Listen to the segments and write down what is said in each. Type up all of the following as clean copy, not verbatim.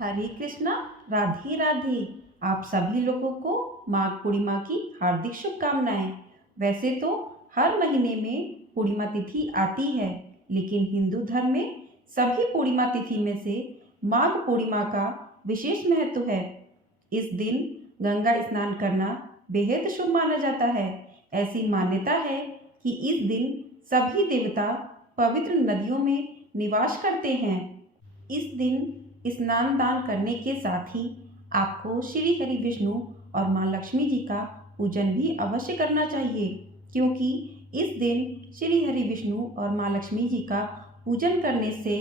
हरे कृष्णा। राधे राधे। आप सभी लोगों को माघ पूर्णिमा की हार्दिक शुभकामनाएं। वैसे तो हर महीने में पूर्णिमा तिथि आती है, लेकिन हिंदू धर्म में सभी पूर्णिमा तिथि में से माघ पूर्णिमा का विशेष महत्व है। इस दिन गंगा स्नान करना बेहद शुभ माना जाता है। ऐसी मान्यता है कि इस दिन सभी देवता पवित्र नदियों में निवास करते हैं। इस दिन स्नान दान करने के साथ ही आपको श्री हरि विष्णु और माँ लक्ष्मी जी का पूजन भी अवश्य करना चाहिए, क्योंकि इस दिन श्री हरि विष्णु और माँ लक्ष्मी जी का पूजन करने से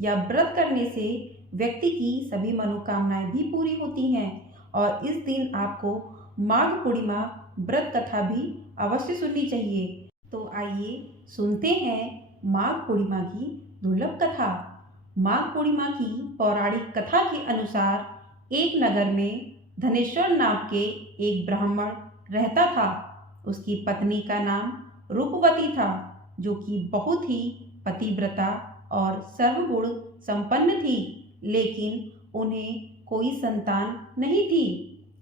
या व्रत करने से व्यक्ति की सभी मनोकामनाएं भी पूरी होती हैं। और इस दिन आपको माघ पूर्णिमा व्रत कथा भी अवश्य सुननी चाहिए। तो आइए सुनते हैं माघ पूर्णिमा की दुर्लभ कथा। माघ पूर्णिमा की पौराणिक कथा के अनुसार एक नगर में धनेश्वर नाम के एक ब्राह्मण रहता था। उसकी पत्नी का नाम रूपवती था, जो कि बहुत ही पतिव्रता और सर्वगुण संपन्न थी, लेकिन उन्हें कोई संतान नहीं थी।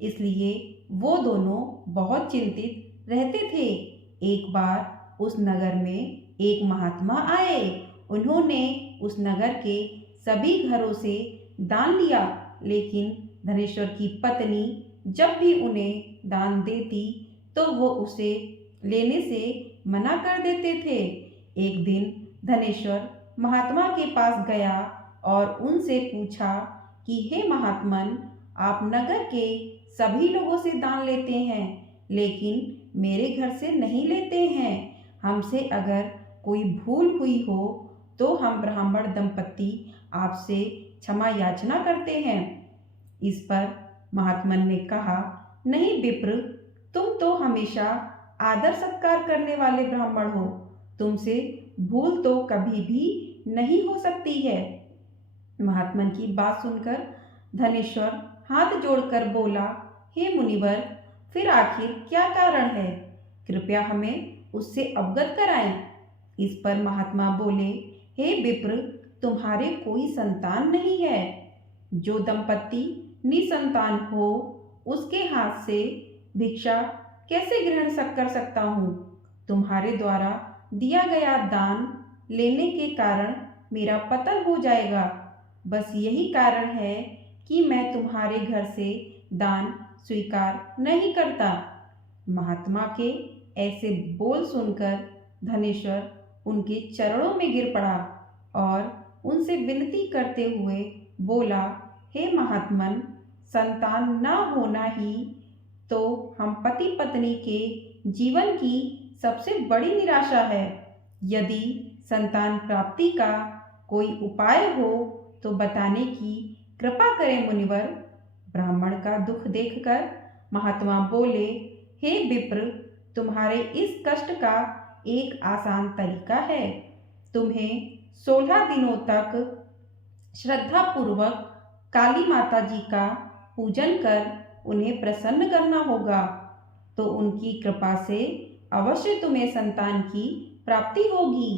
इसलिए वो दोनों बहुत चिंतित रहते थे। एक बार उस नगर में एक महात्मा आए। उन्होंने उस नगर के सभी घरों से दान लिया, लेकिन धनेश्वर की पत्नी जब भी उन्हें दान देती तो वो उसे लेने से मना कर देते थे। एक दिन धनेश्वर महात्मा के पास गया और उनसे पूछा कि हे महात्मन, आप नगर के सभी लोगों से दान लेते हैं, लेकिन मेरे घर से नहीं लेते हैं। हमसे अगर कोई भूल हुई हो तो हम ब्राह्मण दंपत्ति आपसे क्षमा याचना करते हैं। इस पर महात्मन ने कहा, नहीं विप्र, तुम तो हमेशा आदर सत्कार करने वाले ब्राह्मण हो। तुमसे भूल तो कभी भी नहीं हो सकती है। महात्मन की बात सुनकर धनेश्वर हाथ जोड़कर बोला, हे मुनिवर, फिर आखिर क्या कारण है? कृपया हमें उससे अवगत कराएं। इस पर महात्मा बोले, हे विप्र, तुम्हारे कोई संतान नहीं है। जो दंपत्ति निसंतान हो उसके हाथ से भिक्षा कैसे ग्रहण कर सकता हूँ? तुम्हारे द्वारा दिया गया दान लेने के कारण मेरा पतन हो जाएगा। बस यही कारण है कि मैं तुम्हारे घर से दान स्वीकार नहीं करता। महात्मा के ऐसे बोल सुनकर धनेश्वर उनके चरणों में गिर पड़ा और उनसे विनती करते हुए बोला, हे महात्मन, संतान न होना ही तो हम पति पत्नी के जीवन की सबसे बड़ी निराशा है। यदि संतान प्राप्ति का कोई उपाय हो तो बताने की कृपा करें मुनिवर। ब्राह्मण का दुख देखकर महात्मा बोले, हे विप्र, तुम्हारे इस कष्ट का एक आसान तरीका है। तुम्हें 16 दिनों तक श्रद्धा पूर्वक काली माता जी का पूजन कर उन्हें प्रसन्न करना होगा, तो उनकी कृपा से अवश्य तुम्हें संतान की प्राप्ति होगी।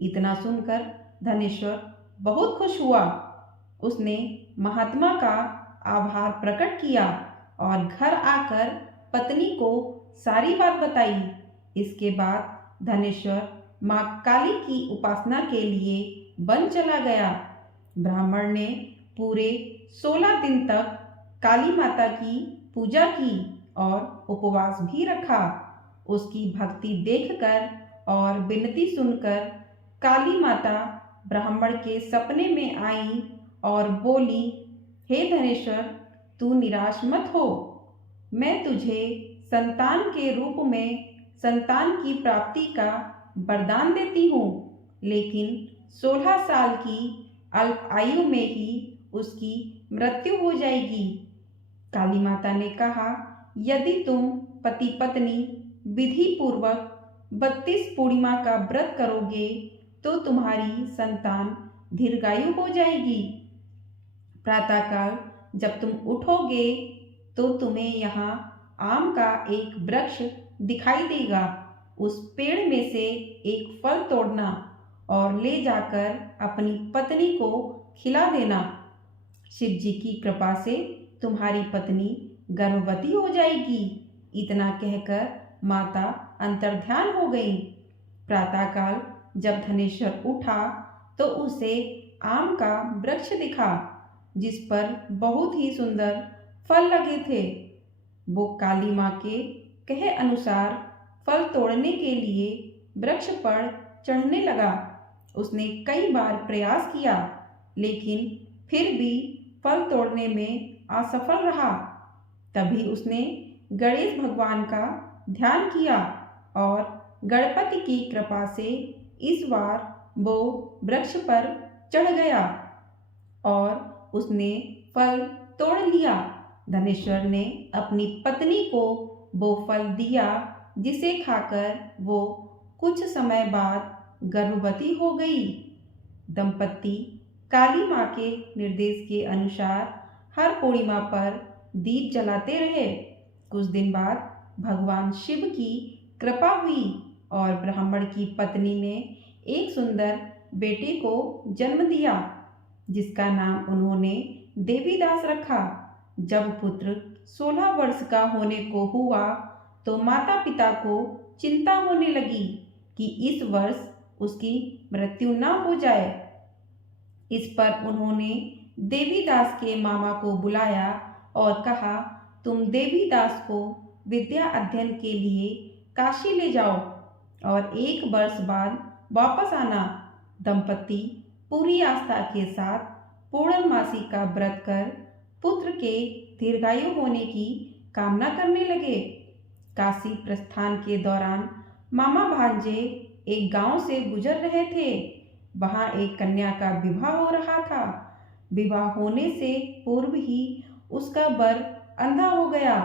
इतना सुनकर धनेश्वर बहुत खुश हुआ। उसने महात्मा का आभार प्रकट किया और घर आकर पत्नी को सारी बात बताई। इसके बाद धनेश्वर माँ काली की उपासना के लिए वन चला गया। ब्राह्मण ने पूरे 16 दिन तक काली माता की पूजा की और उपवास भी रखा। उसकी भक्ति देखकर और विनती सुनकर काली माता ब्राह्मण के सपने में आई और बोली, हे धनेश्वर, तू निराश मत हो। मैं तुझे संतान के रूप में संतान की प्राप्ति का वरदान देती हूँ, लेकिन 16 साल की अल्प आयु में ही उसकी मृत्यु हो जाएगी। काली माता ने कहा, यदि तुम पति पत्नी विधि पूर्वक 32 पूर्णिमा का व्रत करोगे तो तुम्हारी संतान दीर्घायु हो जाएगी। प्रातःकाल जब तुम उठोगे तो तुम्हें यहाँ आम का एक वृक्ष दिखाई देगा। उस पेड़ में से एक फल तोड़ना और ले जाकर अपनी पत्नी को खिला देना। शिव जी की कृपा से तुम्हारी पत्नी गर्भवती हो जाएगी। इतना कहकर माता अंतर्ध्यान हो गई। प्रातःकाल जब धनेश्वर उठा तो उसे आम का वृक्ष दिखा जिस पर बहुत ही सुंदर फल लगे थे। वो काली माँ के कहे अनुसार फल तोड़ने के लिए वृक्ष पर चढ़ने लगा। उसने कई बार प्रयास किया लेकिन फिर भी फल तोड़ने में असफल रहा। तभी उसने गणेश भगवान का ध्यान किया और गणपति की कृपा से इस बार वो वृक्ष पर चढ़ गया और उसने फल तोड़ लिया। धनेश्वर ने अपनी पत्नी को वो फल दिया जिसे खाकर वो कुछ समय बाद गर्भवती हो गई। दंपति काली माँ के निर्देश के अनुसार हर पूर्णिमा पर दीप जलाते रहे। कुछ दिन बाद भगवान शिव की कृपा हुई और ब्राह्मण की पत्नी ने एक सुंदर बेटे को जन्म दिया जिसका नाम उन्होंने देवीदास रखा। जब पुत्र 16 वर्ष का होने को हुआ तो माता पिता को चिंता होने लगी कि इस वर्ष उसकी मृत्यु न हो जाए। इस पर उन्होंने देवीदास के मामा को बुलाया और कहा, तुम देवीदास को विद्या अध्ययन के लिए काशी ले जाओ और 1 वर्ष बाद वापस आना। दंपति पूरी आस्था के साथ पूर्णमासी का व्रत कर पुत्र के दीर्घायु होने की कामना करने लगे। काशी प्रस्थान के दौरान मामा भांजे एक गांव से गुजर रहे थे। वहां एक कन्या का विवाह हो रहा था। विवाह होने से पूर्व ही उसका वर अंधा हो गया।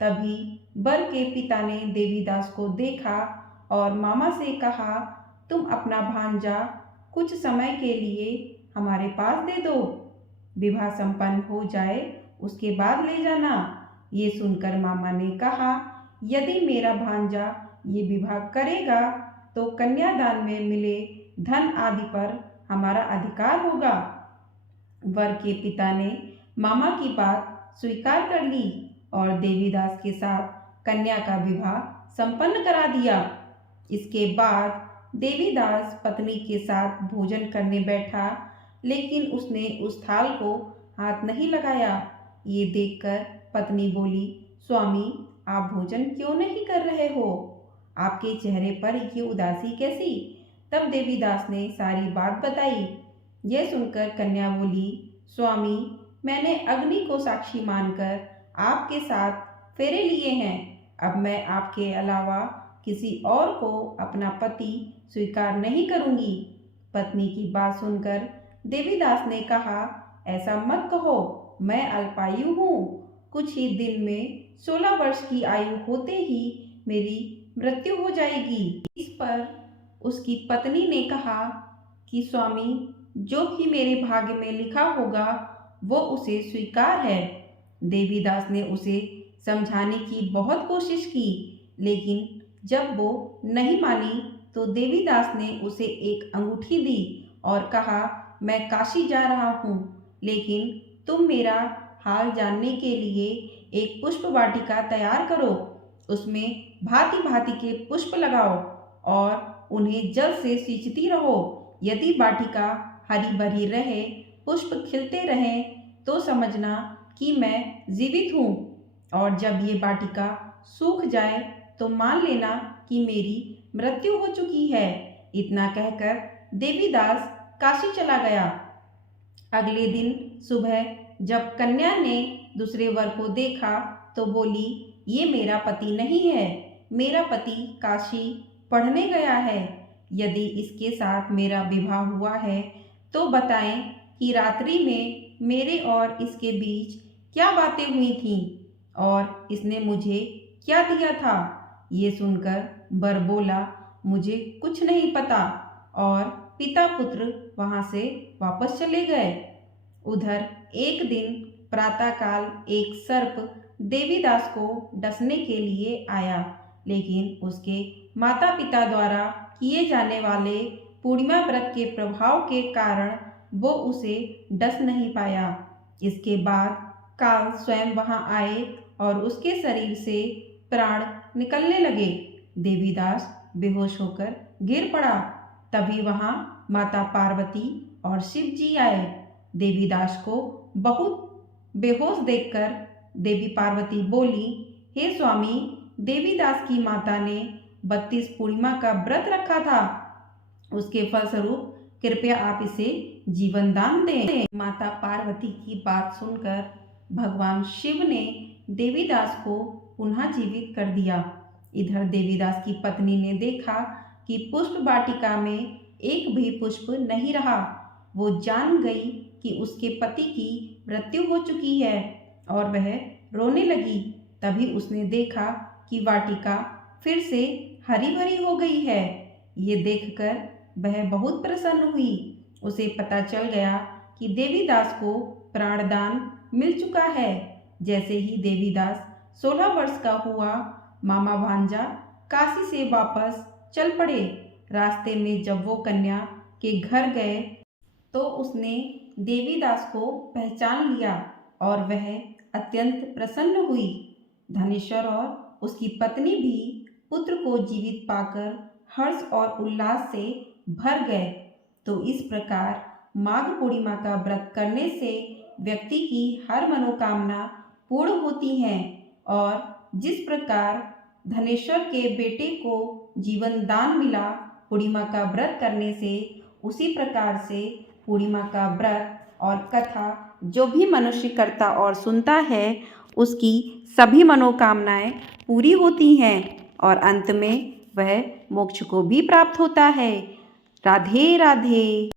तभी वर के पिता ने देवीदास को देखा और मामा से कहा, तुम अपना भांजा कुछ समय के लिए हमारे पास दे दो। विवाह संपन्न हो जाए उसके बाद ले जाना। ये सुनकर मामा ने कहा, यदि मेरा भांजा ये विवाह करेगा तो कन्यादान में मिले धन आदि पर हमारा अधिकार होगा। वर के पिता ने मामा की बात स्वीकार कर ली और देवीदास के साथ कन्या का विवाह संपन्न करा दिया। इसके बाद देवीदास पत्नी के साथ भोजन करने बैठा लेकिन उसने उस थाल को हाथ नहीं लगाया। ये देखकर पत्नी बोली, स्वामी आप भोजन क्यों नहीं कर रहे हो? आपके चेहरे पर ये उदासी कैसी? तब देवीदास ने सारी बात बताई। यह सुनकर कन्या बोली, स्वामी मैंने अग्नि को साक्षी मानकर आपके साथ फेरे लिए हैं। अब मैं आपके अलावा किसी और को अपना पति स्वीकार नहीं करूंगी। पत्नी की बात सुनकर देवीदास ने कहा, ऐसा मत कहो, मैं अल्पायु हूँ। कुछ ही दिन में 16 वर्ष की आयु होते ही मेरी मृत्यु हो जाएगी। इस पर उसकी पत्नी ने कहा कि स्वामी जो भी मेरे भाग्य में लिखा होगा वो उसे स्वीकार है। देवीदास ने उसे समझाने की बहुत कोशिश की लेकिन जब वो नहीं मानी तो देवीदास ने उसे एक अंगूठी दी और कहा, मैं काशी जा रहा हूँ लेकिन तुम मेरा हाल जानने के लिए एक पुष्प वाटिका तैयार करो। उसमें भांति भांति के पुष्प लगाओ और उन्हें जल से सींचती रहो। यदि वाटिका हरी भरी रहे, पुष्प खिलते रहें तो समझना कि मैं जीवित हूँ और जब ये वाटिका सूख जाए तो मान लेना कि मेरी मृत्यु हो चुकी है। इतना कहकर देवीदास काशी चला गया। अगले दिन सुबह जब कन्या ने दूसरे वर को देखा तो बोली, ये मेरा पति नहीं है, मेरा पति काशी पढ़ने गया है। यदि इसके साथ मेरा विवाह हुआ है तो बताएं कि रात्रि में मेरे और इसके बीच क्या बातें हुई थीं और इसने मुझे क्या दिया था। ये सुनकर वर बोला, मुझे कुछ नहीं पता और पिता पुत्र वहाँ से वापस चले गए। उधर एक दिन प्रातःकाल एक सर्प देवीदास को डसने के लिए आया लेकिन उसके माता पिता द्वारा किए जाने वाले पूर्णिमा व्रत के प्रभाव के कारण वो उसे डस नहीं पाया। इसके बाद काल स्वयं वहां आए और उसके शरीर से प्राण निकलने लगे। देवीदास बेहोश होकर गिर पड़ा। तभी वहां माता पार्वती और शिव जी आए। देवीदास को बहुत बेहोश देखकर देवी पार्वती बोली, हे स्वामी, देवीदास की माता ने 32 पूर्णिमा का व्रत रखा था। उसके फलस्वरूप कृपया आप इसे जीवन दान दें। माता पार्वती की बात सुनकर भगवान शिव ने देवीदास को पुनः जीवित कर दिया। इधर देवीदास की पत्नी ने देखा कि पुष्प वाटिका में एक भी पुष्प नहीं रहा। वो जान गई कि उसके पति की मृत्यु हो चुकी है और वह रोने लगी। तभी उसने देखा कि वाटिका फिर से हरी भरी हो गई है। ये देखकर वह बहुत प्रसन्न हुई। उसे पता चल गया कि देवीदास को प्राणदान मिल चुका है। जैसे ही देवीदास 16 वर्ष का हुआ, मामा भांजा काशी से वापस चल पड़े। रास्ते में जब वो कन्या के घर गए तो उसने देवीदास को पहचान लिया और वह अत्यंत प्रसन्न हुई। धनेश्वर और उसकी पत्नी भी पुत्र को जीवित पाकर हर्ष और उल्लास से भर गए। तो इस प्रकार माघ पूर्णिमा का व्रत करने से व्यक्ति की हर मनोकामना पूर्ण होती है और जिस प्रकार धनेश्वर के बेटे को जीवन दान मिला पूर्णिमा का व्रत करने से, उसी प्रकार से पूर्णिमा का व्रत और कथा जो भी मनुष्य करता और सुनता है उसकी सभी मनोकामनाएं पूरी होती हैं और अंत में वह मोक्ष को भी प्राप्त होता है। राधे राधे।